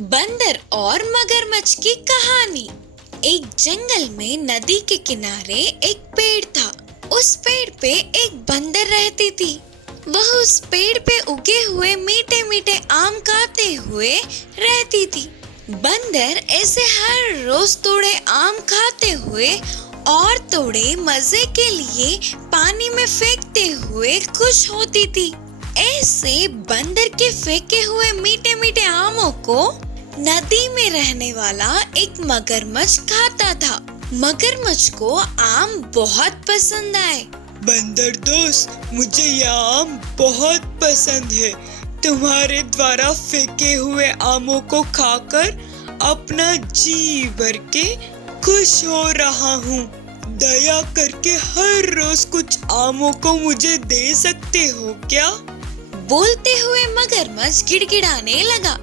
बंदर और मगरमच्छ की कहानी। एक जंगल में नदी के किनारे एक पेड़ था। उस पेड़ पे एक बंदर रहती थी। वह उस पेड़ पे उगे हुए मीठे मीठे आम खाते हुए रहती थी। बंदर ऐसे हर रोज थोड़े आम खाते हुए और थोड़े मजे के लिए पानी में फेंकते हुए खुश होती थी। ऐसे बंदर के फेंके हुए मीठे मीठे आमों को नदी में रहने वाला एक मगरमच्छ खाता था। मगरमच्छ को आम बहुत पसंद आए। बंदर दोस्त, मुझे यह आम बहुत पसंद है। तुम्हारे द्वारा फेंके हुए आमों को खाकर अपना जी भर के खुश हो रहा हूँ। दया करके हर रोज कुछ आमों को मुझे दे सकते हो क्या? बोलते हुए मगरमच्छ गिड़गिड़ाने लगा।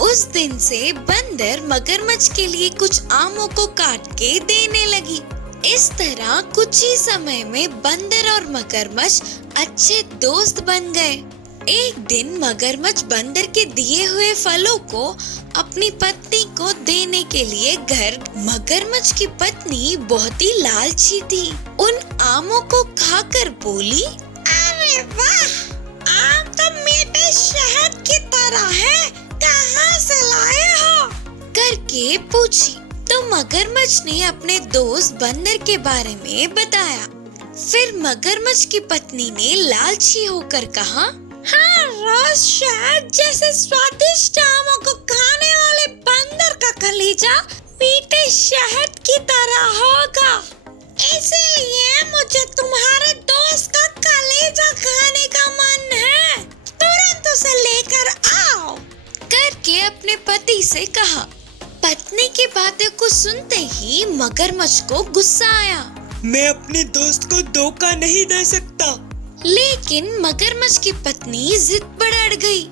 उस दिन से बंदर मगरमच्छ के लिए कुछ आमों को काट के देने लगी। इस तरह कुछ ही समय में बंदर और मगरमच्छ अच्छे दोस्त बन गए। एक दिन मगरमच्छ बंदर के दिए हुए फलों को अपनी पत्नी को देने के लिए घर। मगरमच्छ की पत्नी बहुत ही लालची थी। उन आमों को खाकर बोली, अरे वाह, आम तो मीठे शहद की तरह है, कहाँ से लाए हो? करके पूछी। तो मगरमच्छ ने अपने दोस्त बंदर के बारे में बताया। फिर मगरमच्छ की पत्नी ने लालची होकर कहा, हाँ, रोज शहद जैसे स्वादिष्ट आमों को खाने वाले बंदर का कलेजा मीठे शहद की तरह होगा। इसीलिए मुझे तुम्हारे दोस्त का कलेजा खाने का मन है। तुरंत उसे लेकर आओ, करके अपने पति से कहा। पत्नी की बातों को सुनते ही मगरमच्छ को गुस्सा आया। मैं अपने दोस्त को धोखा नहीं दे सकता। लेकिन मगरमच्छ की पत्नी जिद पर अड़ गई।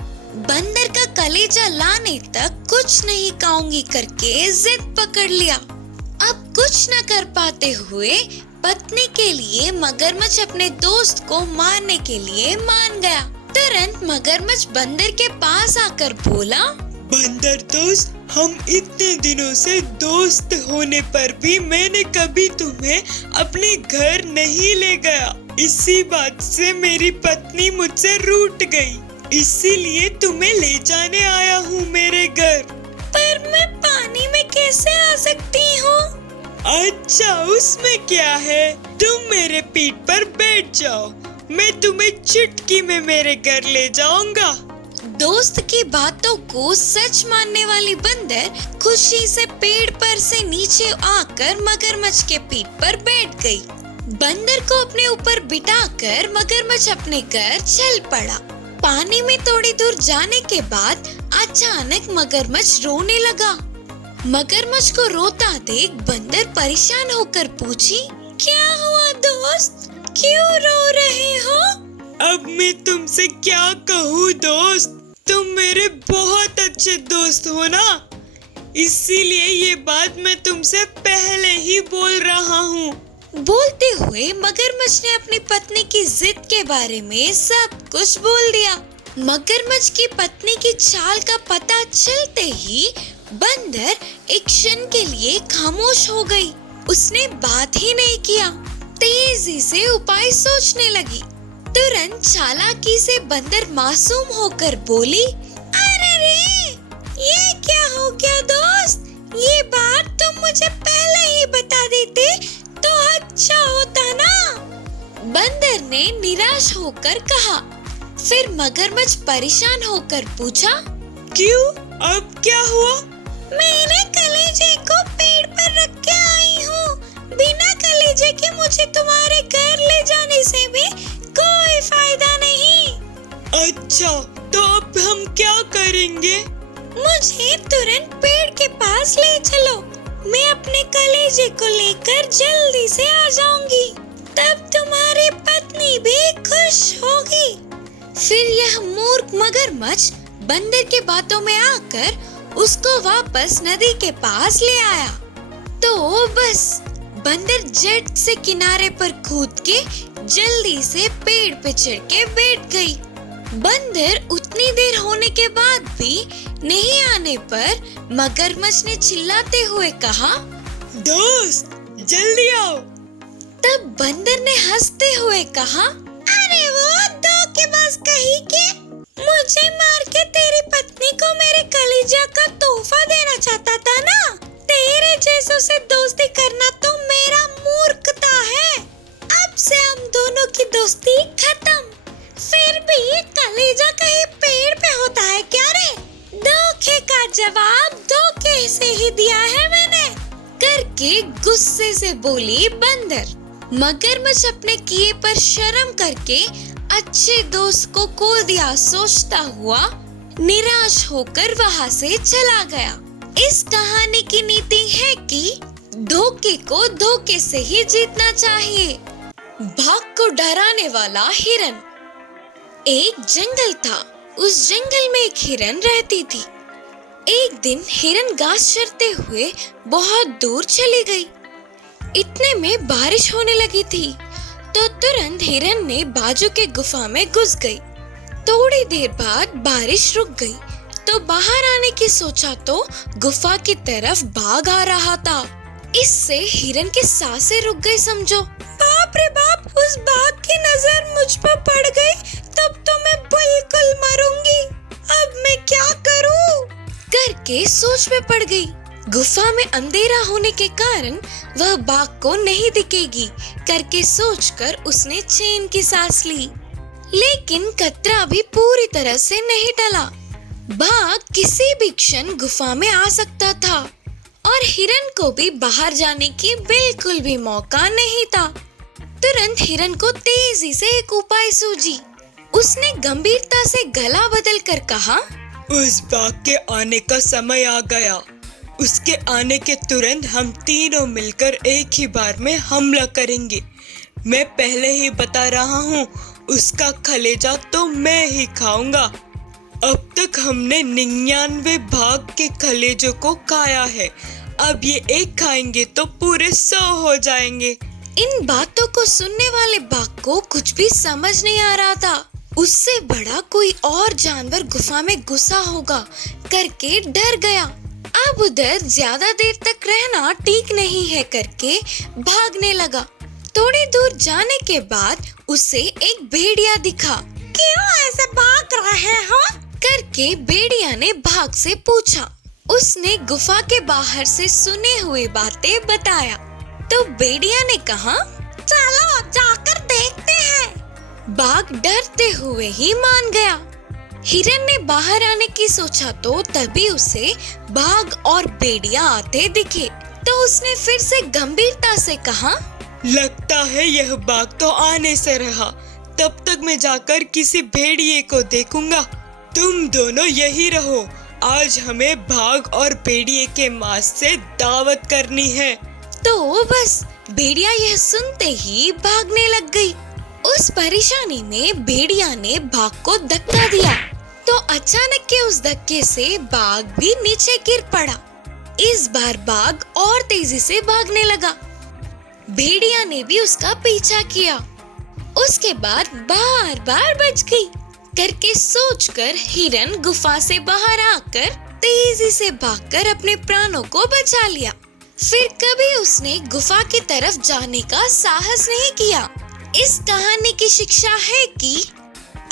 बंदर का कलेजा लाने तक कुछ नहीं खाऊंगी करके जिद पकड़ लिया। अब कुछ न कर पाते हुए पत्नी के लिए मगरमच्छ अपने दोस्त को मारने के लिए मान गया। तुरंत मगरमच्छ बंदर के पास आकर बोला, बंदर दोस्त, हम इतने दिनों से दोस्त होने पर भी मैंने कभी तुम्हें अपने घर नहीं ले गया। इसी बात से मेरी पत्नी मुझसे रूठ गई। इसीलिए तुम्हें ले जाने आया हूँ मेरे घर। पर मैं पानी में कैसे आ सकती हूँ? अच्छा, उसमें क्या है, तुम मेरे पीठ पर बैठ जाओ, मैं तुम्हें चुटकी में मेरे घर ले जाऊंगा। दोस्त की बातों को सच मानने वाली बंदर खुशी से पेड़ पर से नीचे आकर मगरमच्छ के पीठ पर बैठ गई। बंदर को अपने ऊपर बिठाकर मगरमच्छ अपने घर चल पड़ा। पानी में थोड़ी दूर जाने के बाद अचानक मगरमच्छ रोने लगा। मगरमच्छ को रोता देख बंदर परेशान होकर पूछी, क्या हुआ दोस्त, क्यों रो रहे हो? अब मैं तुमसे क्या कहूँ दोस्त, तुम मेरे बहुत अच्छे दोस्त हो ना, इसीलिए ये बात मैं तुमसे पहले ही बोल रहा हूँ। बोलते हुए मगरमच्छ ने अपनी पत्नी की जिद के बारे में सब कुछ बोल दिया। मगरमच्छ की पत्नी की चाल का पता चलते ही बंदर एक क्षण के लिए खामोश हो गई। उसने बात ही नहीं किया। तेजी से उपाय सोचने लगी। तुरंत चालाकी से बंदर मासूम होकर बोली, अरे रे, ये क्या हो गया दोस्त, ये बात तुम मुझे पहले ही बता देते तो अच्छा होता ना। बंदर ने निराश होकर कहा। फिर मगरमच्छ परेशान होकर पूछा, क्यों, अब क्या हुआ? मैंने कलेजे को पेड़ पर रख के आई हूँ। बिना कलेजे के मुझे तुम्हारे घर ले जाने से भी कोई फायदा नहीं। अच्छा, तो अब हम क्या करेंगे? मुझे तुरंत पेड़ के पास ले चलो। मैं अपने कलेजे को लेकर जल्दी से आ जाऊंगी। तब तुम्हारी पत्नी भी खुश होगी। फिर यह मूर्ख मगरमच्छ बंदर के बातों में आकर उसको वापस नदी के पास ले आया। तो बस बंदर झट से किनारे पर कूद के जल्दी से पेड़ पे चढ़ के बैठ गई। बंदर उतनी देर होने के बाद भी नहीं आने पर मगरमच्छ ने चिल्लाते हुए कहा, दोस्त जल्दी आओ। तब बंदर ने हंसते हुए कहा, अरे वो धोखेबाज कहीं के, मुझे मार के तेरी पत्नी को मेरे कलेजा का तोहफा देना चाहता था ना। तेरे जैसों से दोस्ती करना तो मेरा मूर्खता है। अब से हम दोनों की दोस्ती खत्म। फिर भी ये कलेजा कहीं पेड़ पे होता है क्या रे? धोखे का जवाब धोखे से ही दिया है मैंने, करके गुस्से से बोली बंदर। मगरमच्छ अपने किए पर शर्म करके अच्छे दोस्त को खो दिया सोचता हुआ निराश होकर वहाँ से चला गया। इस कहानी की नीति है कि धोखे को धोखे से ही जीतना चाहिए। भाग को डराने वाला हिरन। एक जंगल था, उस जंगल में एक हिरन रहती थी। एक दिन हिरन घास चरते हुए बहुत दूर चली गई। इतने में बारिश होने लगी थी, तो तुरंत हिरन ने बाजू के गुफा में घुस गई। थोड़ी देर बाद बारिश रुक गई, तो बाहर आने की सोचा तो गुफा की तरफ बाघ आ रहा था। इससे हिरन की सांसें रुक गई समझो। बाप रे बाप, उस बाघ की नजर मुझ पर पड़ गई तब तो मैं बिल्कुल मरूंगी। अब मैं क्या करूं? करके सोच में पड़ गई। गुफा में अंधेरा होने के कारण वह बाघ को नहीं दिखेगी करके सोचकर उसने चैन की सांस ली। लेकिन खतरा भी पूरी तरह से नहीं टला। बाघ किसी भी क्षण गुफा में आ सकता था और हिरन को भी बाहर जाने की बिल्कुल भी मौका नहीं था। तुरंत हिरन को तेजी से एक उपाय सूझी। उसने गंभीरता से गला बदल कर कहा, उस बाघ के आने का समय आ गया। उसके आने के तुरंत हम तीनों मिलकर एक ही बार में हमला करेंगे। मैं पहले ही बता रहा हूँ, उसका कलेजा तो मैं ही खाऊंगा। अब तक हमने 99 बाघ के कलेजों को खाया है, अब ये एक खाएंगे तो पूरे 100 हो जाएंगे। इन बातों को सुनने वाले बाघ को कुछ भी समझ नहीं आ रहा था। उससे बड़ा कोई और जानवर गुफा में घुसा होगा करके डर गया। अब उधर ज्यादा देर तक रहना ठीक नहीं है करके भागने लगा। थोड़ी दूर जाने के बाद उसे एक भेड़िया दिखा। क्यों ऐसे भाग रहे हो? करके भेड़िया ने बाघ से पूछा। उसने गुफा के बाहर से सुने हुए बातें बताया। तो भेड़िया ने कहा, चलो जाकर देखते हैं। बाघ डरते हुए ही मान गया। हिरन ने बाहर आने की सोचा तो तभी उसे बाघ और भेड़िया आते दिखे। तो उसने फिर से गंभीरता से कहा, लगता है यह बाघ तो आने से रहा। तब तक मैं जाकर किसी भेड़िए को देखूंगा। तुम दोनों यही रहो, आज हमें बाघ और भेड़िए के मांस से दावत करनी है। तो बस भेड़िया यह सुनते ही भागने लग गई। उस परेशानी में भेड़िया ने बाघ को धक्का दिया, तो अचानक के उस धक्के से बाघ भी नीचे गिर पड़ा। इस बार बाघ और तेजी से भागने लगा। भेड़िया ने भी उसका पीछा किया। उसके बाद बार बार बच गई करके सोचकर हिरन गुफा से बाहर आकर तेजी से भागकर अपने प्राणों को बचा लिया। फिर कभी उसने गुफा की तरफ जाने का साहस नहीं किया। इस कहानी की शिक्षा है कि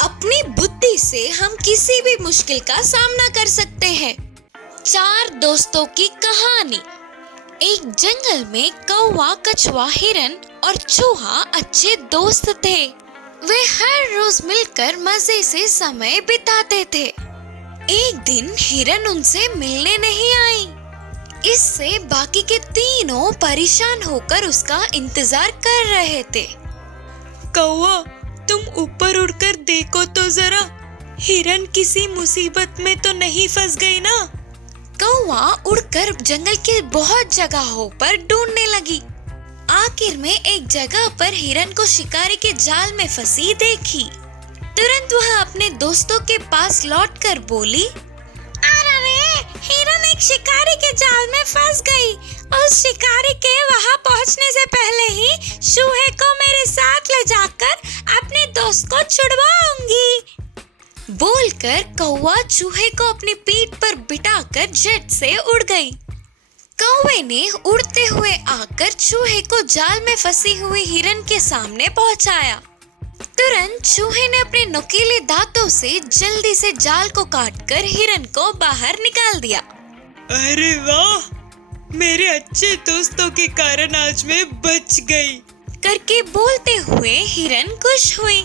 अपनी बुद्धि से हम किसी भी मुश्किल का सामना कर सकते हैं। 4 दोस्तों की कहानी। एक जंगल में कौवा, कछुआ, हिरन और चूहा अच्छे दोस्त थे। वे हर रोज मिलकर मजे से समय बिताते थे। एक दिन हिरन उनसे मिलने नहीं आई। इससे बाकी के तीनों परेशान होकर उसका इंतजार कर रहे थे। कौवा, तुम ऊपर उड़कर देखो तो जरा, हिरन किसी मुसीबत में तो नहीं फंस गई ना? कौवा उड़कर जंगल के बहुत जगहों पर ढूंढने लगी। आखिर में एक जगह पर हिरन को शिकारी के जाल में फंसी देखी। तुरंत वह अपने दोस्तों के पास लौटकर बोली, अरे हिरन एक शिकारी के जाल में फंस गई। उस शिकारी के वहां पहुंचने से पहले ही चूहे को मेरे साथ ले जाकर अपने दोस्त को छुड़वाऊंगी। बोलकर कौवा चूहे को अपनी पीठ पर बिठाकर झट से उड़ गई। कौवे ने उड़ते हुए आकर चूहे को जाल में फंसी हुई हिरन के सामने पहुंचाया। तुरंत चूहे ने अपने नुकीले दांतों से जल्दी से जाल को काटकर हिरन को बाहर निकाल दिया। अरे वाह, मेरे अच्छे दोस्तों के कारण आज मैं बच गई करके बोलते हुए हिरन खुश हुई।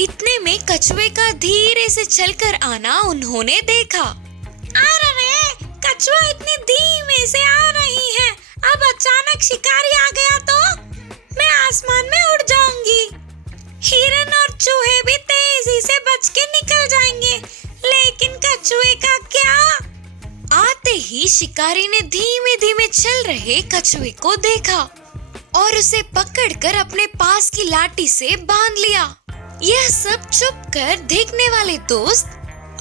इतने में कछुए का धीरे से चलकर आना उन्होंने देखा। अरे कछुआ इतनी धीमे से आ रही है, अब अचानक शिकारी आ गया तो मैं आसमान में उड़ जाऊंगी। हिरन और चूहे भी तेजी से बच के निकल जाएंगे, लेकिन कछुए का क्या? आते ही शिकारी ने धीमे धीमे चल रहे कछुए को देखा और उसे पकड़कर अपने पास की लाठी से बांध लिया। यह सब चुप कर देखने वाले दोस्त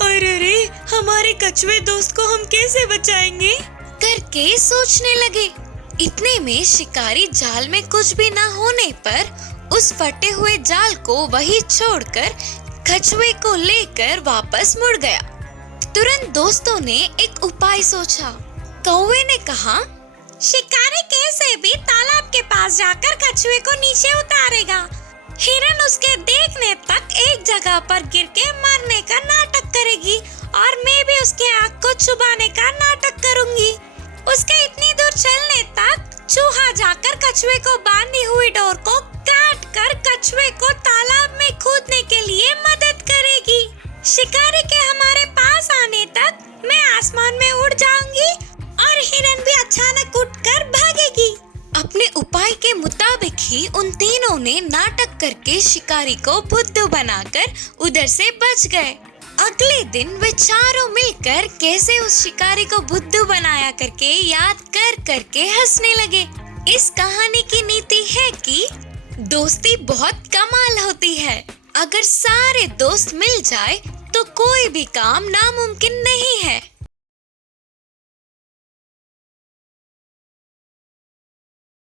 अरे हमारे कछुए दोस्त को हम कैसे बचाएंगे करके सोचने लगे। इतने में शिकारी जाल में कुछ भी न होने पर उस फटे हुए जाल को वहीं छोड़कर कछुए को लेकर वापस मुड़ गया। तुरंत दोस्तों ने एक उपाय सोचा। कौवे ने कहा, शिकारी कैसे भी तालाब के पास जाकर कछुए को नीचे उतारेगा। हिरन उसके देखने तक एक जगह पर गिर के मरने का नाटक करेगी और मैं भी उसके आँख को चुबाने का नाटक करूंगी। उसके इतनी दूर चलने तक चूहा जाकर कछुए को बांधी हुई डोर को काट कर कछुए को तालाब में कूदने के लिए मदद करेगी। शिकारी के हमारे पास आने तक मैं आसमान में उड़ जाऊंगी और हिरन भी अचानक उठकर भागेगी। अपने उपाय के मुताबिक ही उन तीनों ने नाटक करके शिकारी को बुद्धू बनाकर उधर से बच गए। अगले दिन वे चारों मिलकर कैसे उस शिकारी को बुद्धू बनाया करके याद कर करके हंसने लगे। इस कहानी की नीति है कि दोस्ती बहुत कमाल होती है। अगर सारे दोस्त मिल जाए तो कोई भी काम नामुमकिन नहीं है।